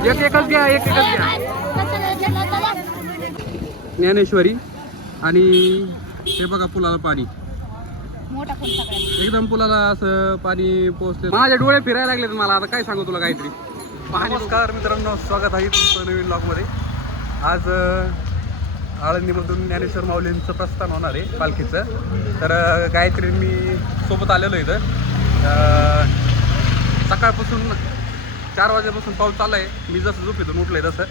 एक एकच घ्या एक एकच घ्या. ज्ञानेश्वरी आणि हे बघा पुलाला पाणी. एकदम पुलाला असं पाणी पोहोचले. माझे डोळे फिरायला लागले मला आता. काय सांगू तुला काहीतरी? नमस्कार मित्रांनो स्वागत आहे तुमचं नवीन ब्लॉगमध्ये आज आळंदीमधून ज्ञानेश्वर माऊलींचं प्रस्थान होणार आहे पालखीचं. तर गायत्री मी सोबत आलेलो इथं. सकाळपासून चार वाजेपासून पाऊस चालू आहे मी जसं झोपेतून उठलं आहे तसं.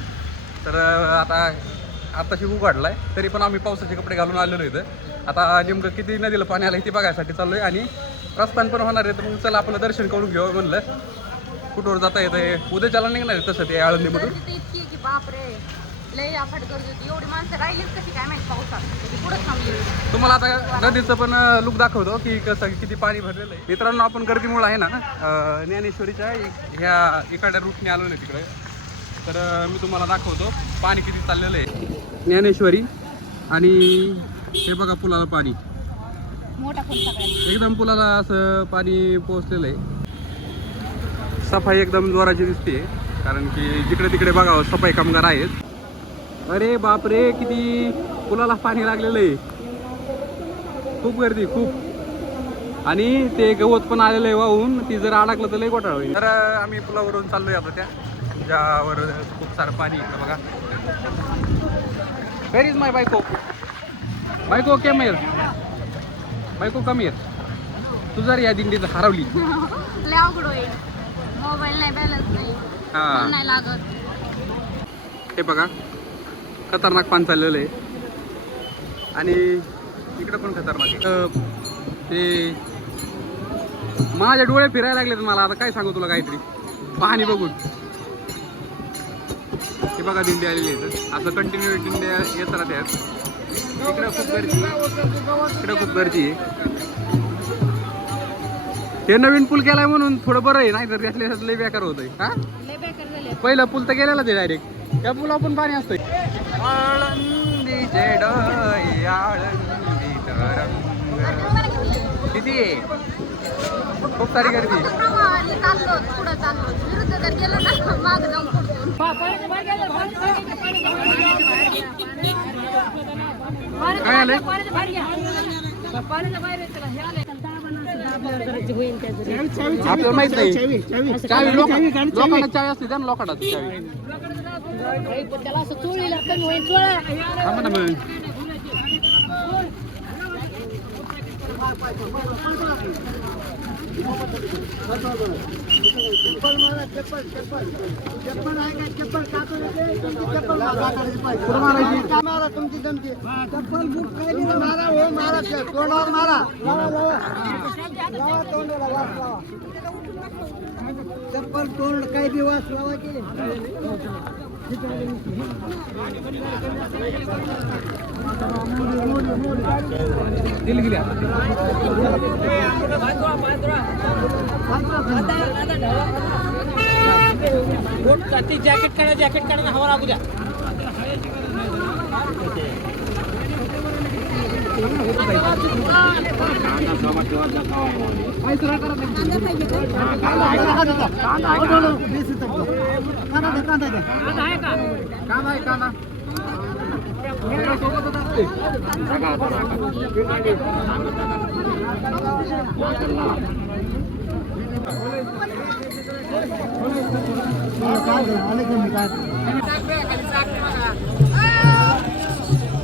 तर आता आत्ताशी उघडला आहे तरी पण आम्ही पावसाचे कपडे घालून आलेलो इथं. आता नेमकं किती नदीला पाणी आलं ते बघायसाठी चाललो आहे आणि प्रस्थान पण होणार आहे. तर मग चला आपलं दर्शन करून घेऊ म्हणलं. कुठवर जाता येतं उद्याच्याला निघणार आहे तसं ते आळंदीमधून. लय अफाट गर्दी होती. एवढी माणसं राहिलीच कशी काय माहिती पावसात? पुढे थांबली? तुम्हाला आता नदीचं पण लुक दाखवतो की कसं किती पाणी भरलेलं आहे. मित्रांनो आपण गर्दीमुळे आहे ना अं, ज्ञानेश्वरीच्या ह्या इकडच्या रूटने आलो नाही तिकडे. तर मी तुम्हाला दाखवतो पाणी किती चाललेलं आहे. ज्ञानेश्वरी आणि हे बघा पुलाला पाणी. मोठा फोन सगळ्यात. एकदम पुलाला असं पाणी पोहोचलेलं आहे. सफाई एकदम जोराची दिसते कारण की जिकडे तिकडे बघावं सफाई कामगार आहेत. अरे बापरे किती पुलाला पाणी लागलेलं आहे खूप गर्दी खूप. आणि ते गवत पण आलेलं आहे वाहून ती जर अडकलं तर लई गोठाळ होईल. तर आम्ही पुलावरून चाललोय आता त्या ज्यावर खूप सारं पाणी आहे बघा. वेर इज माय बायको? बायको केम येर बायको कमी येत तू जर या दिंडीत हरवली. मोबाईल नाही बॅलन्स हा. नाही लागत. हे बघा. खतरनाक पान चाललेलं आहे. आणि इकडं पण खतरनाक आहे. ते माझे डोळे फिरायला लागलेत मला. आता काय सांगू तुला काहीतरी? पाणी बघून. हे बघा दिंडी आलेली आहे असं कंटिन्यू दिंड्या येत राहतात इकडं खूप गर्दी इकडं खूप गर्दी आहे. हे नवीन पूल केलाय म्हणून थोडं बरं आहे. नाही तर त्यातल्या त्यात लय बेकार होतंय. हा? पहिलं पूल तर गेलेलं ते डायरेक्ट त्या पुला पण पाणी असतंय. आळंदीचे डोळे, आळंदीत रंग. किती आहे खूप सारी गर्दी काय आलंय आपल्याला माहीत नाही चावी लोक लोकांना चावी असते त्या लोकांना चावी त्याला असं होईल थांबा ना मग कुठं मारायची मारा तुमची दमकी चप्पल बुक काय मारा हो मारा तोंडावर मारा लावा लावा लावा तोंडाला वास लावा चप्पल तोंड काय बी वास लावा की दिली गेली आता. जॅकेट काढा जॅकेट काढा हवा लागू द्या कांदा कांदा सगळं सोबतच असते.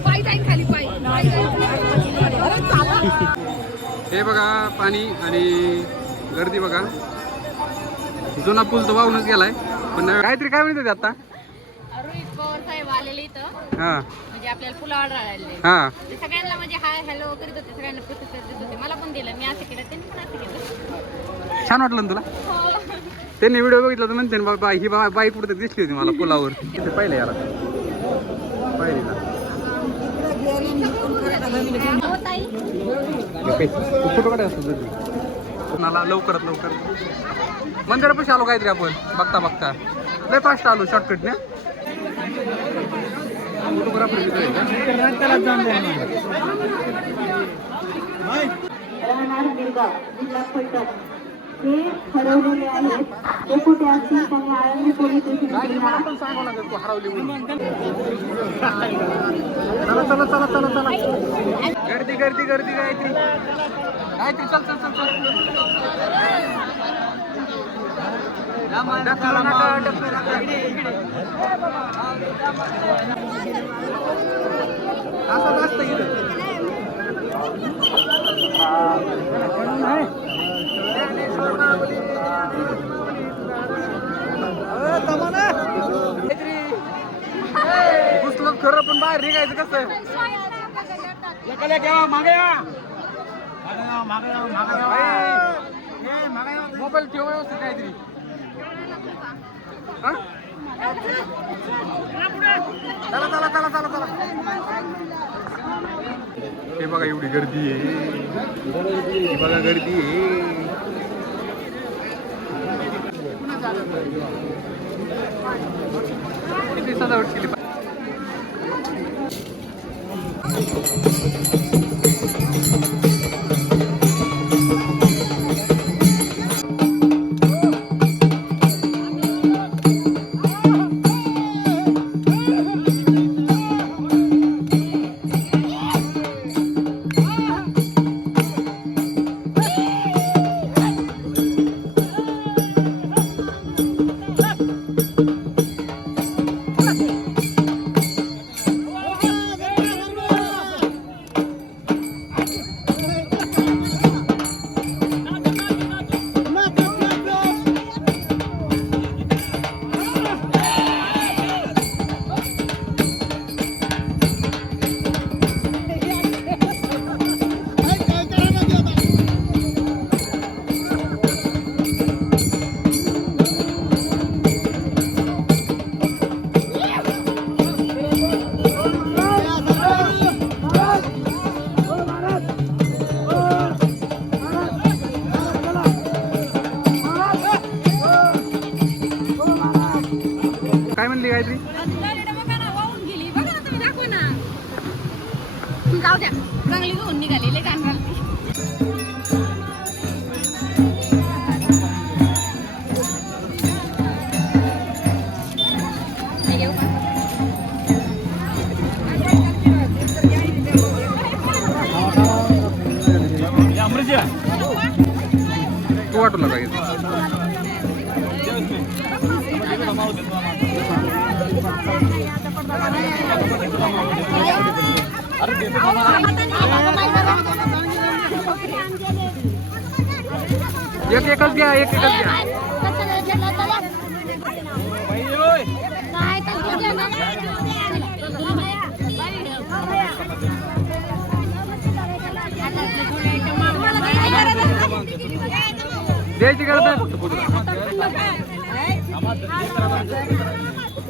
पाय आहे का पाय आहे जाईल हे बघा पाणी आणि गर्दी बघा जुना पूल तर वाहूनच गेलाय. पण काहीतरी काय म्हणते आता? रोहित पवार साहेब आलेले इथं. हा. म्हणजे आपल्याला पुलावर राहिले हा. ते सगळ्यांना म्हणजे हाय हॅलो करीत होते सगळ्यांना प्रतिसाद देत होते. मला पण दिलं मी असं केलं त्यांनी पण असं केलं. छान वाटलं ना तुला. त्यांनी व्हिडिओ बघितला तर म्हणते ना बाबा ही बा बाई कुठे दिसली होती मला पुलावर. ते पाहिलं यार पाहिली ना हो ताई. फोटो असतो. मला लवकरात लवकर. मंदिरापाशी आलो काहीतरी आपण. बघता बघता. लय फास्ट आलो शॉर्टकटने हरवलेले आहेत. ते कुठे असतील त्यांनी आळंदी पोलीस लागेल तू हरवली चला चला चला. चला चला गर्दी गर्दी गर्दी गायत्री. गायत्री चल चल चल चल. ढकलू नका, ढकलू नका. असंच असतं इथं. गायत्री. घुसलं खरं पण बाहेर निघायचं कसं? मोबाईल ठेव व्यवस्थित काहीतरी. हा? चला चला चला चला चला. हे बघा एवढी गर्दी आहे. बघा गर्दी आहे. किती सजावट केली जाऊ द्या चांगली घेऊन निघालेले कान तू वाटू नका इथं. एक एकच घ्या एक एकच घ्या. द्यायची गरज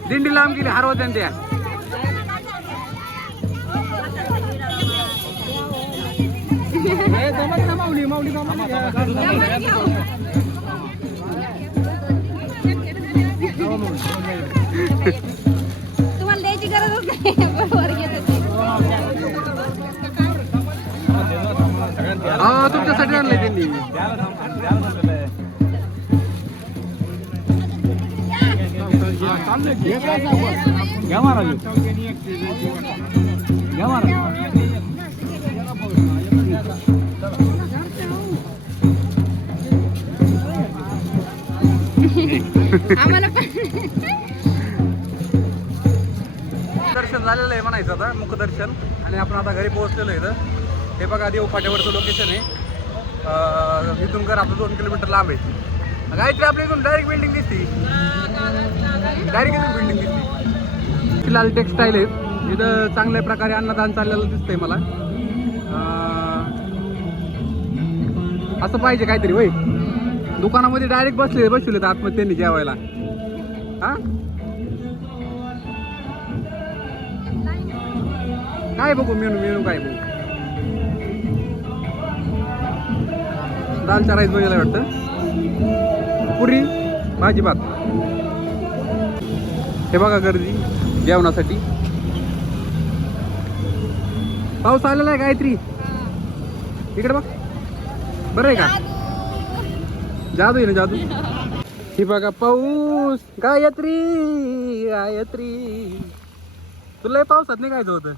दिंडी लांब गेली हरवत द्या तुम्हाला द्यायची गरजच नाही. बरोबर. हो तुमच्यासाठी आणलंय त्यांनी. घ्या महाराज. घ्या महाराज. आम्हाला पण. दर्शन झालेलं आहे म्हणायचं आता मुखदर्शन. आणि आपण आता घरी पोहोचलेलो आहे इथं. हे बघा देव फाट्यावरचं लोकेशन आहे इथून घर आपलं दोन किलोमीटर लांब आहे. गायत्री आपल्या इथून डायरेक्ट बिल्डिंग दिसते. डायरेक्ट इथून बिल्डिंग दिसते. लाल टेक्सटाईल आहेत. इथं चांगल्या प्रकारे अन्नदान चाललेलं दिसतंय मला. असं पाहिजे काहीतरी वय दुकानामध्ये डायरेक्ट बसले बसले आतमध्ये त्यांनी जेवायला. हा? काय बघू मेनू मेनू काय बघू? दालचा राईस बघायला वाटतं. पुरी भाजी भात. हे बघा गर्दी जेवणासाठी. पाऊस आलेला आहे गायत्री. इकडे बघ. बरं आहे का? जादू आहे ना, जादू? ही बघा पाऊस गायत्री गायत्री। तुला हे पावसात नाही काय होतं